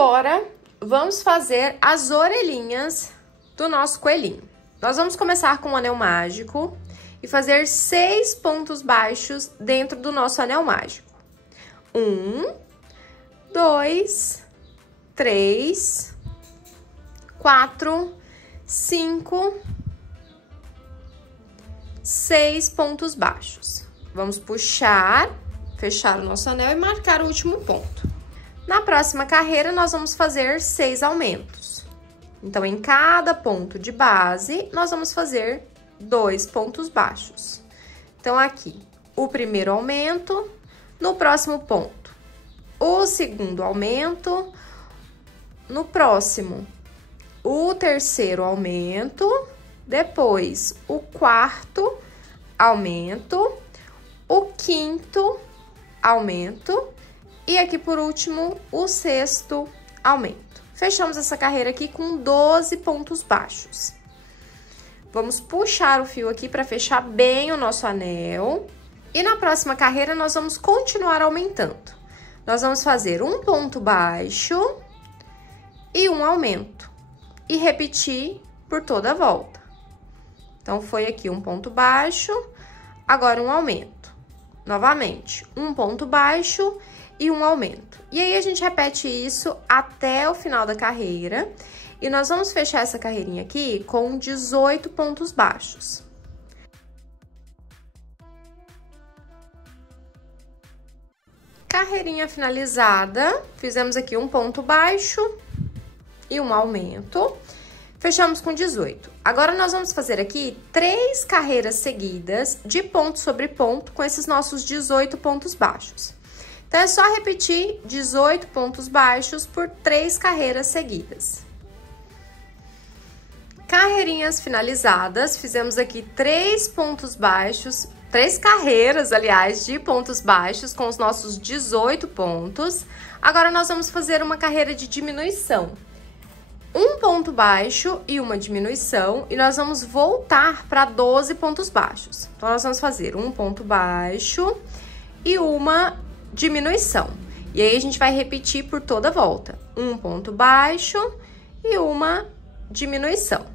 Agora, vamos fazer as orelhinhas do nosso coelhinho. Nós vamos começar com um anel mágico e fazer 6 pontos baixos dentro do nosso anel mágico. 1, 2, 3, 4, 5, 6 pontos baixos. Vamos puxar, fechar o nosso anel e marcar o último ponto. Na próxima carreira, nós vamos fazer 6 aumentos. Então, em cada ponto de base, nós vamos fazer 2 pontos baixos. Então, aqui, o primeiro aumento, no próximo ponto, o segundo aumento, no próximo, o terceiro aumento, depois o quarto aumento, o quinto aumento e aqui por último o sexto aumento. Fechamos essa carreira aqui com 12 pontos baixos. Vamos puxar o fio aqui para fechar bem o nosso anel. E na próxima carreira nós vamos continuar aumentando. Nós vamos fazer um ponto baixo e um aumento. E repetir por toda a volta. Então, foi aqui um ponto baixo, agora um aumento. Novamente, um ponto baixo e um aumento. E aí, a gente repete isso até o final da carreira. E nós vamos fechar essa carreirinha aqui com 18 pontos baixos. Carreirinha finalizada, fizemos aqui um ponto baixo e um aumento. Fechamos com 18. Agora, nós vamos fazer aqui 3 carreiras seguidas de ponto sobre ponto com esses nossos 18 pontos baixos. Então, é só repetir 18 pontos baixos por 3 carreiras seguidas. Carreirinhas finalizadas, fizemos aqui 3 pontos baixos, 3 carreiras, aliás, de pontos baixos com os nossos 18 pontos. Agora, nós vamos fazer uma carreira de diminuição. Um ponto baixo e uma diminuição, e nós vamos voltar para 12 pontos baixos. Então, nós vamos fazer um ponto baixo e uma diminuição. E aí, a gente vai repetir por toda a volta. Um ponto baixo e uma diminuição.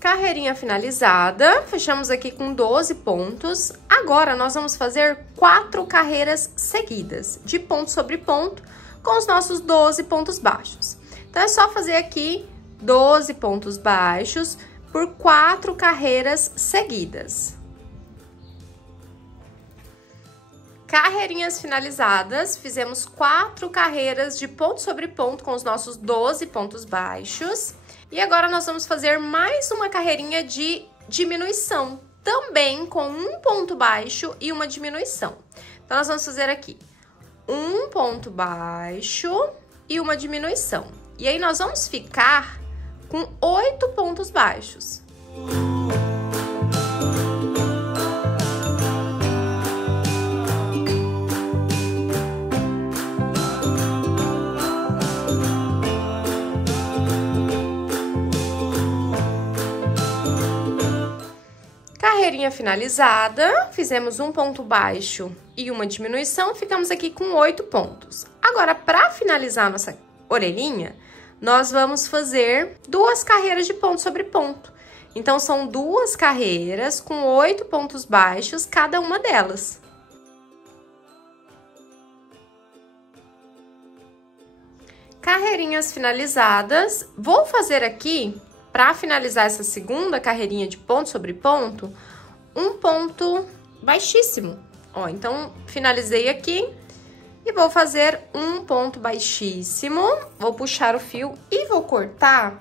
Carreirinha finalizada, fechamos aqui com 12 pontos. Agora, nós vamos fazer 4 carreiras seguidas, de ponto sobre ponto, com os nossos 12 pontos baixos. Então, é só fazer aqui 12 pontos baixos por 4 carreiras seguidas. Carreirinhas finalizadas, fizemos 4 carreiras de ponto sobre ponto com os nossos 12 pontos baixos. E agora, nós vamos fazer mais uma carreirinha de diminuição, também com um ponto baixo e uma diminuição. Então, nós vamos fazer aqui um ponto baixo e uma diminuição. E aí, nós vamos ficar com 8 pontos baixos. Carreirinha finalizada, fizemos um ponto baixo e uma diminuição, ficamos aqui com 8 pontos. Agora, para finalizar nossa orelhinha, nós vamos fazer 2 carreiras de ponto sobre ponto. Então, são 2 carreiras com 8 pontos baixos, cada uma delas. Carreirinhas finalizadas, vou fazer aqui, para finalizar essa segunda carreirinha de ponto sobre ponto, um ponto baixíssimo. Ó, então, finalizei aqui e vou fazer um ponto baixíssimo. Vou puxar o fio e vou cortar,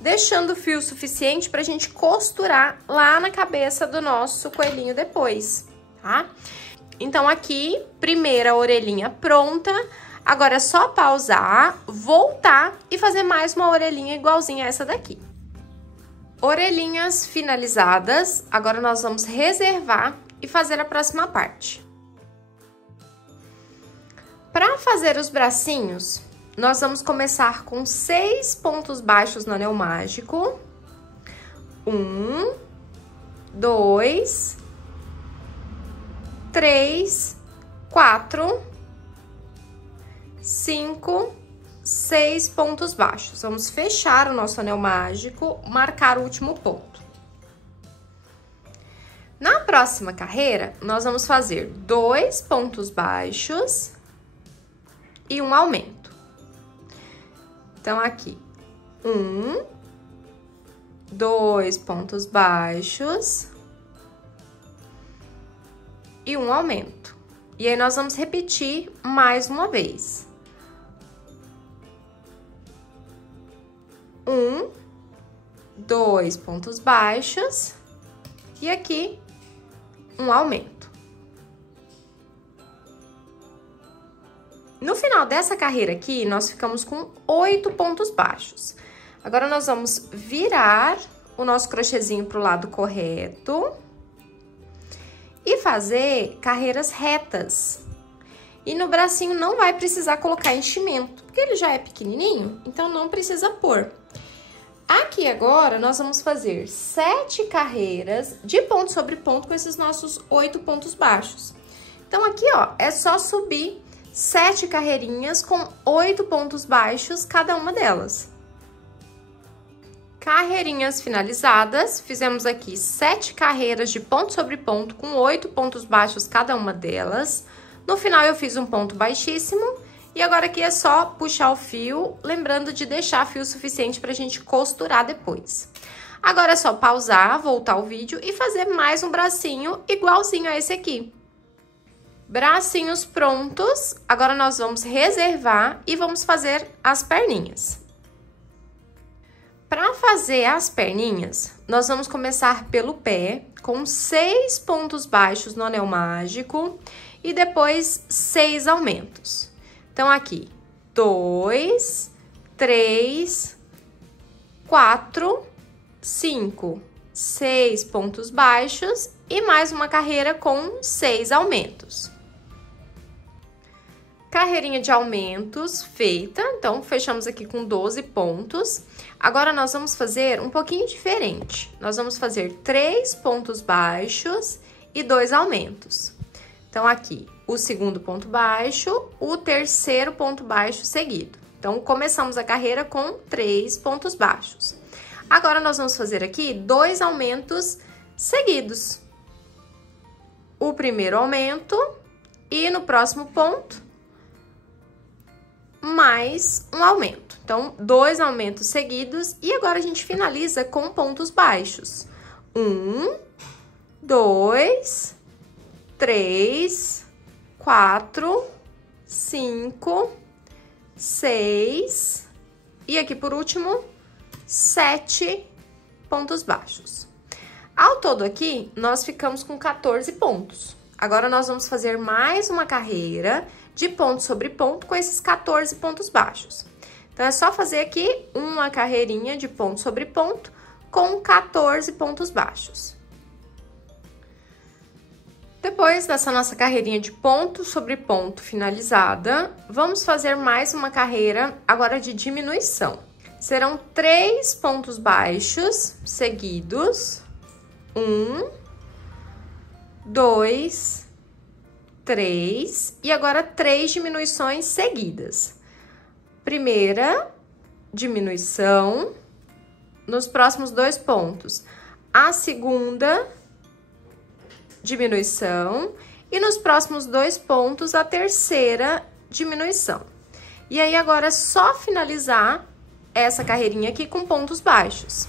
deixando o fio suficiente pra gente costurar lá na cabeça do nosso coelhinho depois, tá? Então, aqui, primeira orelhinha pronta. Agora, é só pausar, voltar e fazer mais uma orelhinha igualzinha a essa daqui. Orelhinhas finalizadas, agora nós vamos reservar e fazer a próxima parte. Para fazer os bracinhos, nós vamos começar com 6 pontos baixos no anel mágico. 1, 2, 3, 4, 5, 6 pontos baixos. Vamos fechar o nosso anel mágico, marcar o último ponto. Na próxima carreira, nós vamos fazer 2 pontos baixos e um aumento. Então, aqui, 1, 2 pontos baixos e um aumento. E aí, nós vamos repetir mais uma vez. 1, 2 pontos baixos e aqui um aumento. No final dessa carreira aqui, nós ficamos com 8 pontos baixos. Agora, nós vamos virar o nosso crochêzinho para o lado correto e fazer carreiras retas. E no bracinho não vai precisar colocar enchimento, porque ele já é pequenininho, então não precisa pôr. Aqui agora, nós vamos fazer 7 carreiras de ponto sobre ponto com esses nossos 8 pontos baixos. Então, aqui, ó, é só subir 7 carreirinhas com 8 pontos baixos, cada uma delas. Carreirinhas finalizadas, fizemos aqui 7 carreiras de ponto sobre ponto com 8 pontos baixos, cada uma delas. No final, eu fiz um ponto baixíssimo. E agora aqui é só puxar o fio, lembrando de deixar fio suficiente pra gente costurar depois. Agora é só pausar, voltar o vídeo e fazer mais um bracinho igualzinho a esse aqui. Bracinhos prontos, agora nós vamos reservar e vamos fazer as perninhas. Para fazer as perninhas, nós vamos começar pelo pé, com 6 pontos baixos no anel mágico e depois 6 aumentos. Então, aqui, 2, 3, 4, 5, 6 pontos baixos e mais uma carreira com 6 aumentos. Carreirinha de aumentos feita, então, fechamos aqui com 12 pontos. Agora, nós vamos fazer um pouquinho diferente. Nós vamos fazer 3 pontos baixos e 2 aumentos. Então, aqui, o segundo ponto baixo, o terceiro ponto baixo seguido. Então, começamos a carreira com 3 pontos baixos. Agora, nós vamos fazer aqui 2 aumentos seguidos. O primeiro aumento e no próximo ponto, mais um aumento. Então, 2 aumentos seguidos e agora a gente finaliza com pontos baixos. 1, 2, 3, 4, 5, 6 e aqui por último, 7 pontos baixos. Ao todo aqui, nós ficamos com 14 pontos. Agora, nós vamos fazer mais uma carreira de ponto sobre ponto com esses 14 pontos baixos. Então, é só fazer aqui uma carreirinha de ponto sobre ponto com 14 pontos baixos. Depois dessa nossa carreirinha de ponto sobre ponto finalizada, vamos fazer mais uma carreira agora de diminuição. Serão 3 pontos baixos seguidos. 1, 2, 3 e agora 3 diminuições seguidas. Primeira diminuição nos próximos 2 pontos. A segunda diminuição e nos próximos 2 pontos a terceira diminuição. E aí agora é só finalizar essa carreirinha aqui com pontos baixos.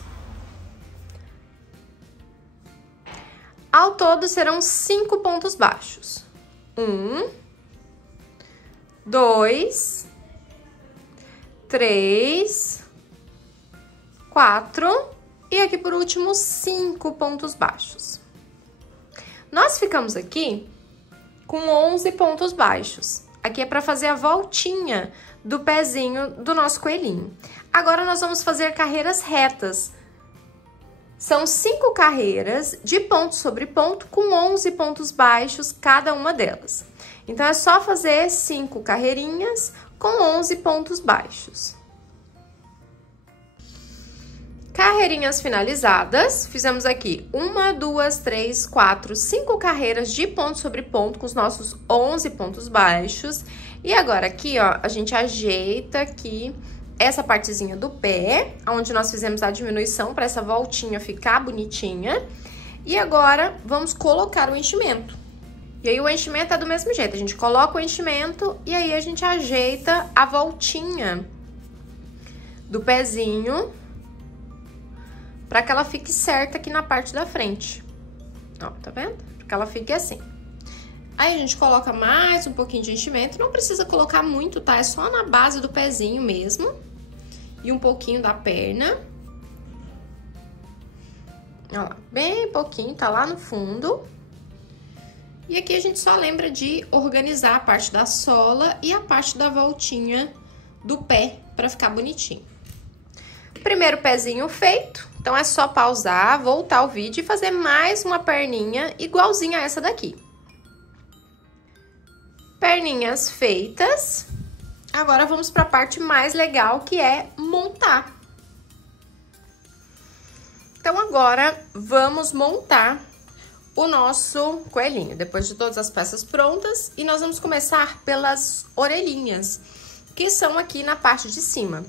Ao todo serão 5 pontos baixos. 1, 2, 3, 4 e aqui por último 5 pontos baixos. Nós ficamos aqui com 11 pontos baixos. Aqui é para fazer a voltinha do pezinho do nosso coelhinho. Agora, nós vamos fazer carreiras retas. São 5 carreiras de ponto sobre ponto com 11 pontos baixos cada uma delas. Então, é só fazer 5 carreirinhas com 11 pontos baixos. Carreirinhas finalizadas, fizemos aqui 1, 2, 3, 4, 5 carreiras de ponto sobre ponto com os nossos 11 pontos baixos. E agora aqui, ó, a gente ajeita aqui essa partezinha do pé, onde nós fizemos a diminuição para essa voltinha ficar bonitinha. E agora, vamos colocar o enchimento. E aí, o enchimento é do mesmo jeito, a gente coloca o enchimento e aí a gente ajeita a voltinha do pezinho para que ela fique certa aqui na parte da frente. Ó, tá vendo? Para que ela fique assim. Aí, a gente coloca mais um pouquinho de enchimento. Não precisa colocar muito, tá? É só na base do pezinho mesmo. E um pouquinho da perna. Olha lá, bem pouquinho, tá lá no fundo. E aqui a gente só lembra de organizar a parte da sola e a parte da voltinha do pé, para ficar bonitinho. Primeiro pezinho feito, então é só pausar, voltar o vídeo e fazer mais uma perninha igualzinha a essa daqui. Perninhas feitas, agora vamos para a parte mais legal, que é montar. Então, agora vamos montar o nosso coelhinho, depois de todas as peças prontas, e nós vamos começar pelas orelhinhas, que são aqui na parte de cima.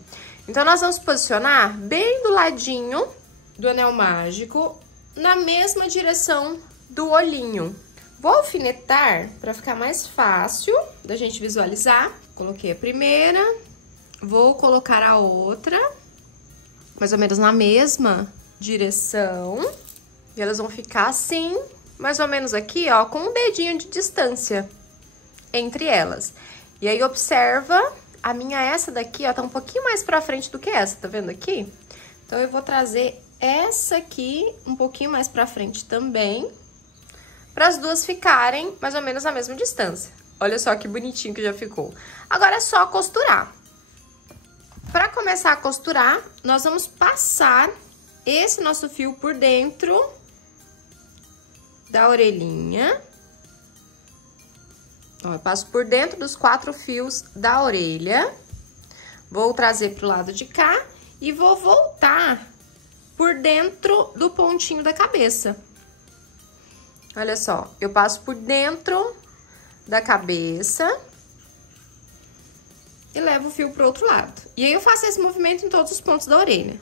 Então, nós vamos posicionar bem do ladinho do anel mágico, na mesma direção do olhinho. Vou alfinetar para ficar mais fácil da gente visualizar. Coloquei a primeira, vou colocar a outra, mais ou menos na mesma direção. E elas vão ficar assim, mais ou menos aqui, ó, com um dedinho de distância entre elas. E aí, observa, a minha essa daqui, ó, tá um pouquinho mais pra frente do que essa, tá vendo aqui? Então, eu vou trazer essa aqui um pouquinho mais pra frente também, para as duas ficarem mais ou menos na mesma distância. Olha só que bonitinho que já ficou. Agora é só costurar. Para começar a costurar, nós vamos passar esse nosso fio por dentro da orelhinha. Ó, eu passo por dentro dos 4 fios da orelha. Vou trazer pro lado de cá e vou voltar por dentro do pontinho da cabeça. Olha só, eu passo por dentro da cabeça e levo o fio pro outro lado. E aí, eu faço esse movimento em todos os pontos da orelha.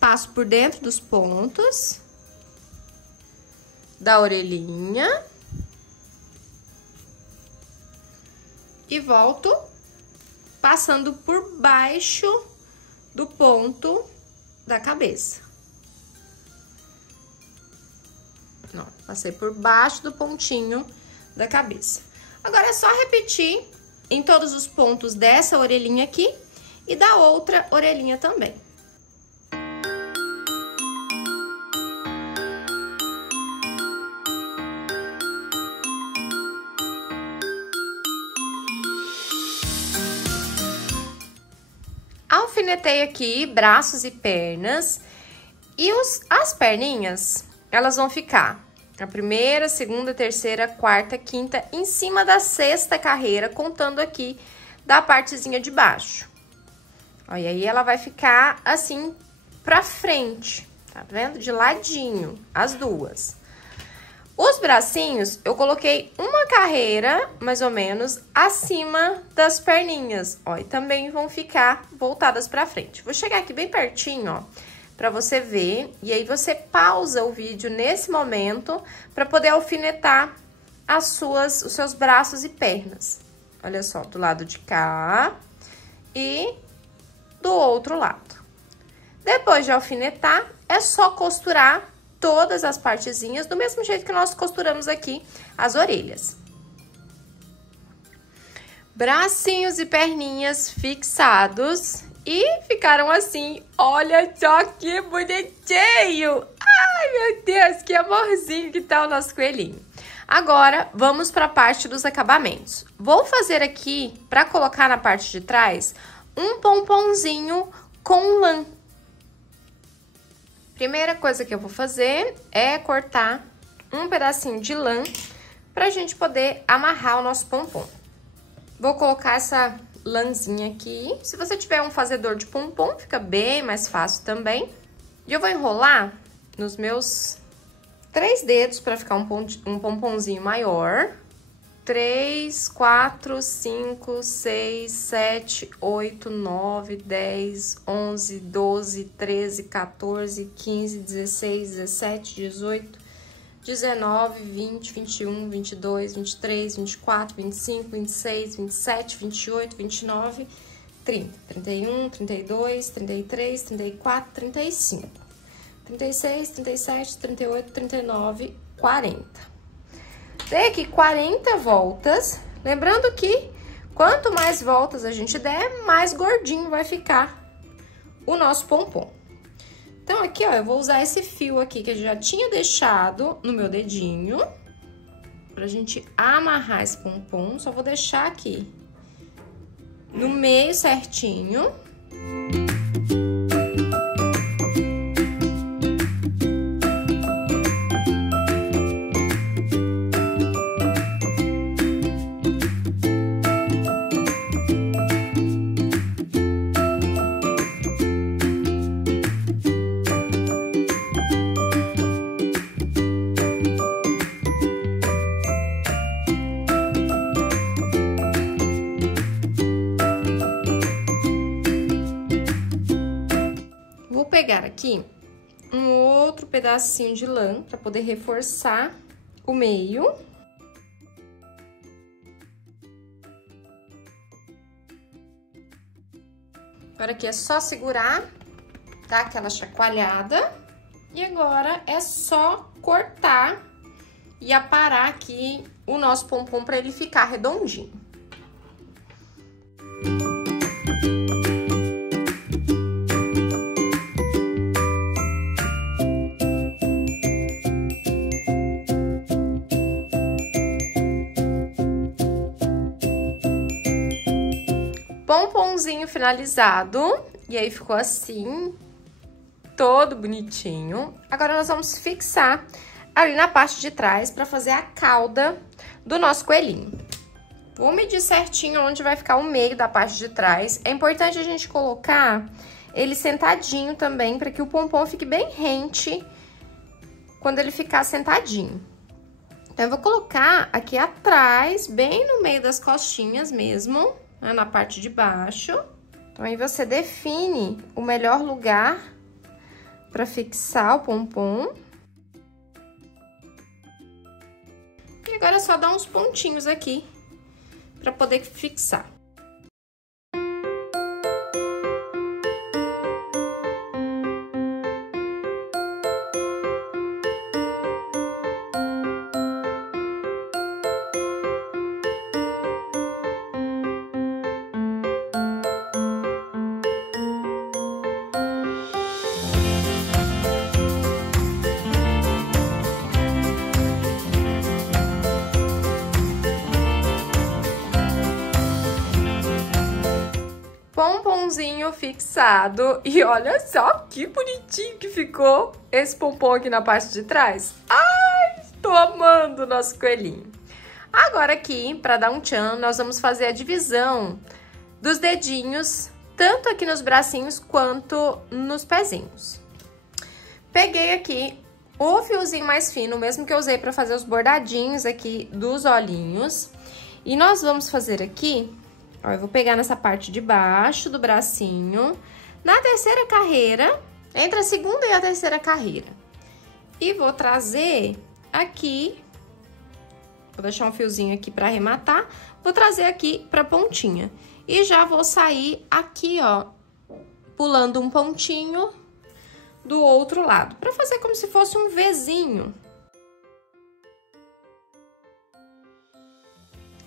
Passo por dentro dos pontos da orelhinha e volto passando por baixo do ponto da cabeça. Ó, passei por baixo do pontinho da cabeça. Agora, é só repetir em todos os pontos dessa orelhinha aqui e da outra orelhinha também. Alfinetei aqui braços e pernas, e as perninhas, elas vão ficar a primeira, segunda, terceira, quarta, quinta, em cima da 6ª carreira, contando aqui da partezinha de baixo. Ó, e aí, ela vai ficar assim pra frente, tá vendo? De ladinho, as duas. Os bracinhos, eu coloquei uma carreira, mais ou menos, acima das perninhas, ó, e também vão ficar voltadas pra frente. Vou chegar aqui bem pertinho, ó, pra você ver, e aí você pausa o vídeo nesse momento pra poder alfinetar os seus braços e pernas. Olha só, do lado de cá e do outro lado. Depois de alfinetar, é só costurar todas as partezinhas, do mesmo jeito que nós costuramos aqui as orelhas. Bracinhos e perninhas fixados e ficaram assim, olha só que bonitinho! Ai, meu Deus, que amorzinho que tá o nosso coelhinho. Agora, vamos para a parte dos acabamentos. Vou fazer aqui, para colocar na parte de trás, um pomponzinho com lã. Primeira coisa que eu vou fazer é cortar um pedacinho de lã pra gente poder amarrar o nosso pompom. Vou colocar essa lãzinha aqui. Se você tiver um fazedor de pompom, fica bem mais fácil também. E eu vou enrolar nos meus 3 dedos para ficar um pomponzinho maior. 3, 4, 5, 6, 7, 8, 9, 10, 11, 12, 13, 14, 15, 16, 17, 18, 19, 20, 21, 22, 23, 24, 25, 26, 27, 28, 29, 30, 31, 32, 33, 34, 35, 36, 37, 38, 39, 40. Dei aqui 40 voltas, lembrando que quanto mais voltas a gente der, mais gordinho vai ficar o nosso pompom. Então, aqui, ó, eu vou usar esse fio aqui que eu já tinha deixado no meu dedinho, pra gente amarrar esse pompom. Só vou deixar aqui no meio certinho. Pegar aqui um outro pedacinho de lã para poder reforçar o meio. Agora aqui é só segurar, dar aquela chacoalhada e agora é só cortar e aparar aqui o nosso pompom para ele ficar redondinho. Pomponzinho finalizado, e aí ficou assim, todo bonitinho. Agora nós vamos fixar ali na parte de trás para fazer a cauda do nosso coelhinho. Vou medir certinho onde vai ficar o meio da parte de trás. É importante a gente colocar ele sentadinho também, para que o pompom fique bem rente quando ele ficar sentadinho. Então, eu vou colocar aqui atrás, bem no meio das costinhas mesmo, né, na parte de baixo. Então, aí você define o melhor lugar para fixar o pompom. E agora é só dar uns pontinhos aqui para poder fixar. Pomponzinho fixado. E olha só que bonitinho que ficou esse pompom aqui na parte de trás. Ai, tô amando o nosso coelhinho. Agora aqui, para dar um tchan, nós vamos fazer a divisão dos dedinhos, tanto aqui nos bracinhos quanto nos pezinhos. Peguei aqui o fiozinho mais fino, o mesmo que eu usei para fazer os bordadinhos aqui dos olhinhos. E nós vamos fazer aqui... Ó, eu vou pegar nessa parte de baixo do bracinho, na terceira carreira, entre a segunda e a terceira carreira. E vou trazer aqui, vou deixar um fiozinho aqui pra arrematar, vou trazer aqui pra pontinha. E já vou sair aqui, ó, pulando um pontinho do outro lado, pra fazer como se fosse um Vzinho.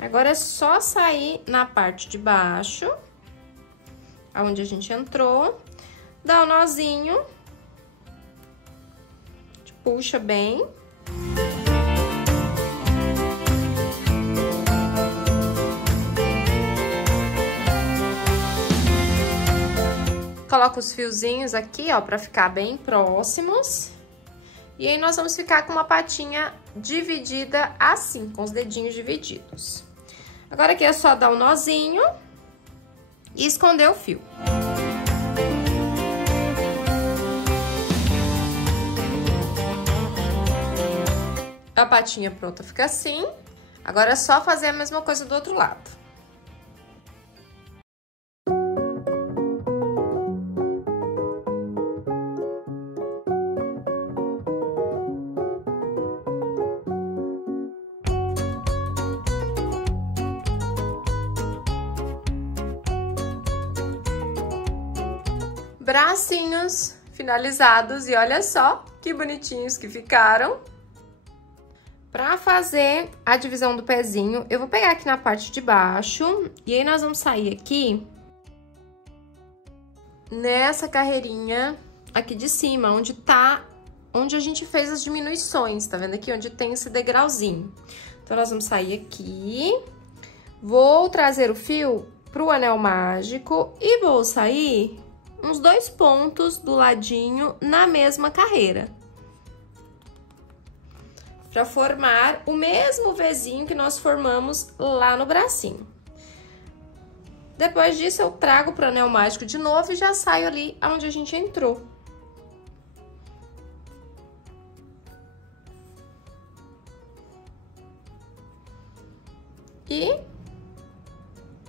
Agora é só sair na parte de baixo, aonde a gente entrou, dá o nozinho, a gente puxa bem. Coloca os fiozinhos aqui, ó, pra ficar bem próximos. E aí, nós vamos ficar com uma patinha dividida assim, com os dedinhos divididos. Agora aqui é só dar um nozinho e esconder o fio. A patinha pronta fica assim. Agora é só fazer a mesma coisa do outro lado. Bracinhos finalizados e olha só que bonitinhos que ficaram. Pra fazer a divisão do pezinho, eu vou pegar aqui na parte de baixo e aí nós vamos sair aqui nessa carreirinha aqui de cima, onde a gente fez as diminuições, tá vendo aqui? Onde tem esse degrauzinho. Então, nós vamos sair aqui, vou trazer o fio pro anel mágico e vou sair uns 2 pontos do ladinho na mesma carreira. Pra formar o mesmo Vzinho que nós formamos lá no bracinho. Depois disso, eu trago pro anel mágico de novo e já saio ali onde a gente entrou. E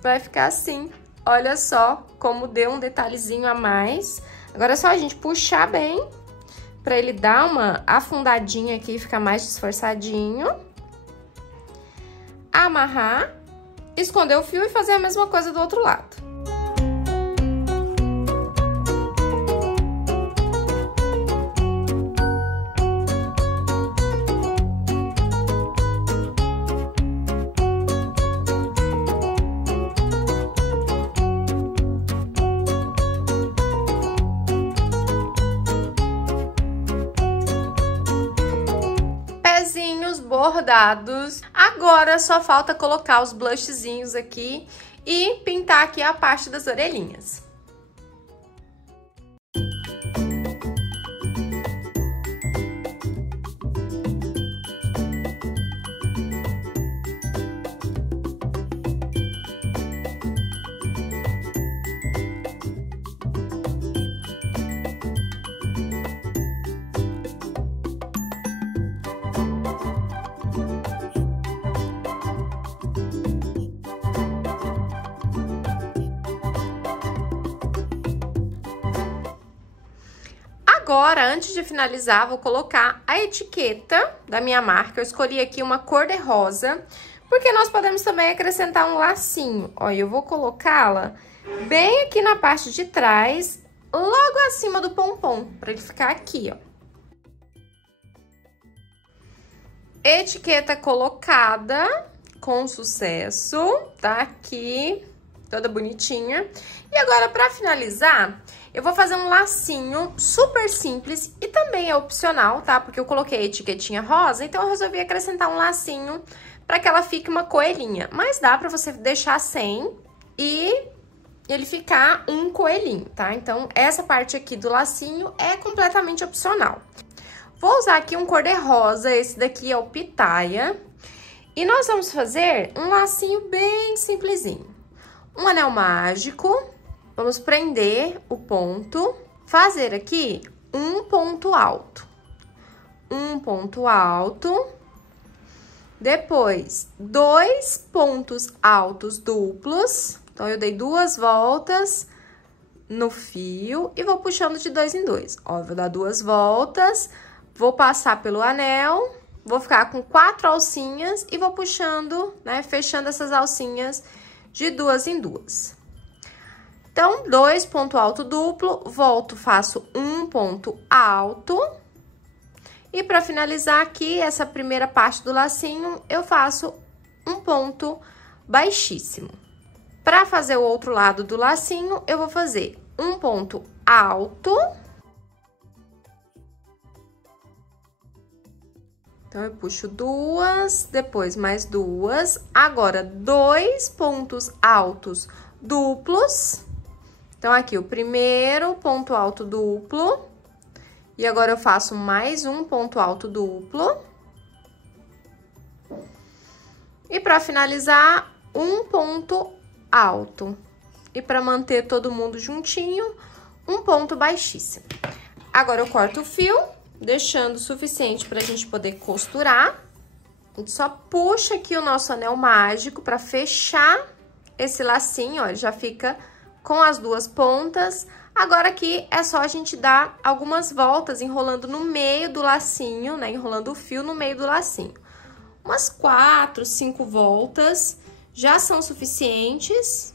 vai ficar assim. Olha só como deu um detalhezinho a mais. Agora é só a gente puxar bem, pra ele dar uma afundadinha aqui e ficar mais disfarçadinho. Amarrar, esconder o fio e fazer a mesma coisa do outro lado. Bordados. Agora só falta colocar os blushzinhos aqui e pintar aqui a parte das orelhinhas. Agora, antes de finalizar, vou colocar a etiqueta da minha marca. Eu escolhi aqui uma cor de rosa, porque nós podemos também acrescentar um lacinho. Ó, eu vou colocá-la bem aqui na parte de trás, logo acima do pompom, para ele ficar aqui, ó. Etiqueta colocada com sucesso, tá aqui, toda bonitinha. E agora, para finalizar, eu vou fazer um lacinho super simples e também é opcional, tá? Porque eu coloquei a etiquetinha rosa, então eu resolvi acrescentar um lacinho para que ela fique uma coelhinha. Mas dá para você deixar sem e ele ficar um coelhinho, tá? Então, essa parte aqui do lacinho é completamente opcional. Vou usar aqui um cor de rosa, esse daqui é o Pitaia. E nós vamos fazer um lacinho bem simplesinho. Um anel mágico. Vamos prender o ponto, fazer aqui um ponto alto. Um ponto alto. Depois, 2 pontos altos duplos. Então, eu dei 2 voltas no fio e vou puxando de 2 em 2. Ó, vou dar 2 voltas, vou passar pelo anel, vou ficar com 4 alcinhas e vou puxando, né, fechando essas alcinhas de 2 em 2. Então, 2 ponto alto duplo, volto, faço um ponto alto. E para finalizar aqui, essa primeira parte do lacinho, eu faço um ponto baixíssimo. Para fazer o outro lado do lacinho, eu vou fazer um ponto alto. Então, eu puxo 2, depois mais 2. Agora, 2 pontos altos duplos. Então, aqui, o primeiro ponto alto duplo. E agora, eu faço mais um ponto alto duplo. E para finalizar, um ponto alto. E para manter todo mundo juntinho, um ponto baixíssimo. Agora, eu corto o fio, deixando o suficiente pra gente poder costurar. A gente só puxa aqui o nosso anel mágico para fechar esse lacinho, ó, ele já fica com as duas pontas. Agora aqui é só a gente dar algumas voltas enrolando no meio do lacinho, né? Enrolando o fio no meio do lacinho. Umas 4, 5 voltas já são suficientes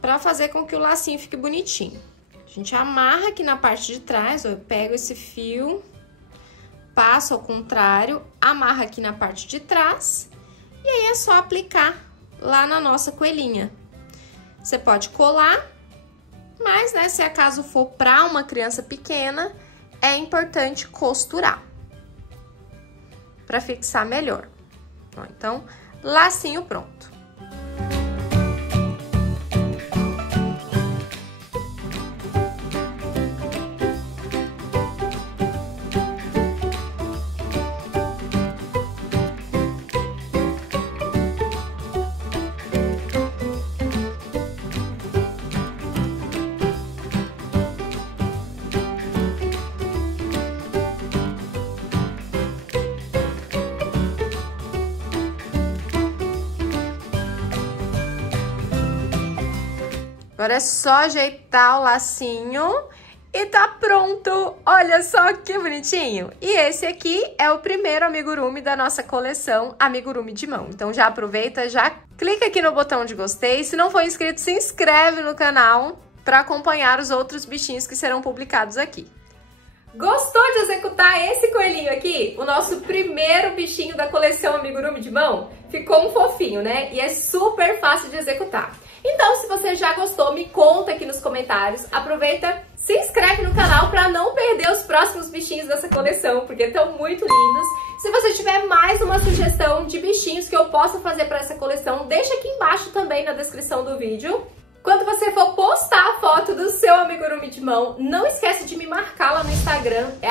para fazer com que o lacinho fique bonitinho. A gente amarra aqui na parte de trás, ó, eu pego esse fio, passo ao contrário, amarra aqui na parte de trás e aí é só aplicar lá na nossa coelhinha. Você pode colar, mas, né, se acaso for para uma criança pequena, é importante costurar para fixar melhor. Ó, então, lacinho pronto. Agora é só ajeitar o lacinho e tá pronto! Olha só que bonitinho! E esse aqui é o primeiro amigurumi da nossa coleção Amigurumi de Mão. Então já aproveita, já clica aqui no botão de gostei. Se não for inscrito, se inscreve no canal para acompanhar os outros bichinhos que serão publicados aqui. Gostou de executar esse coelhinho aqui? O nosso primeiro bichinho da coleção Amigurumi de Mão? Ficou um fofinho, né? E é super fácil de executar. Então, se você já gostou, me conta aqui nos comentários. Aproveita, se inscreve no canal para não perder os próximos bichinhos dessa coleção, porque estão muito lindos. Se você tiver mais uma sugestão de bichinhos que eu possa fazer para essa coleção, deixa aqui embaixo também na descrição do vídeo. Quando você for postar a foto do seu amigurumi de mão, não esquece de me marcar lá no Instagram, é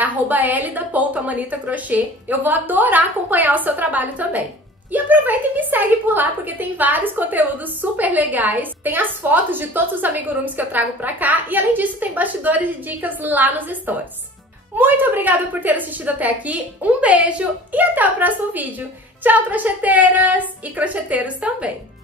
@elida.amanitacrochê. Eu vou adorar acompanhar o seu trabalho também. E aproveita e me segue por lá, porque tem vários conteúdos super legais. Tem as fotos de todos os amigurumis que eu trago pra cá. E além disso, tem bastidores e dicas lá nos stories. Muito obrigada por ter assistido até aqui. Um beijo e até o próximo vídeo. Tchau, crocheteiras e crocheteiros também!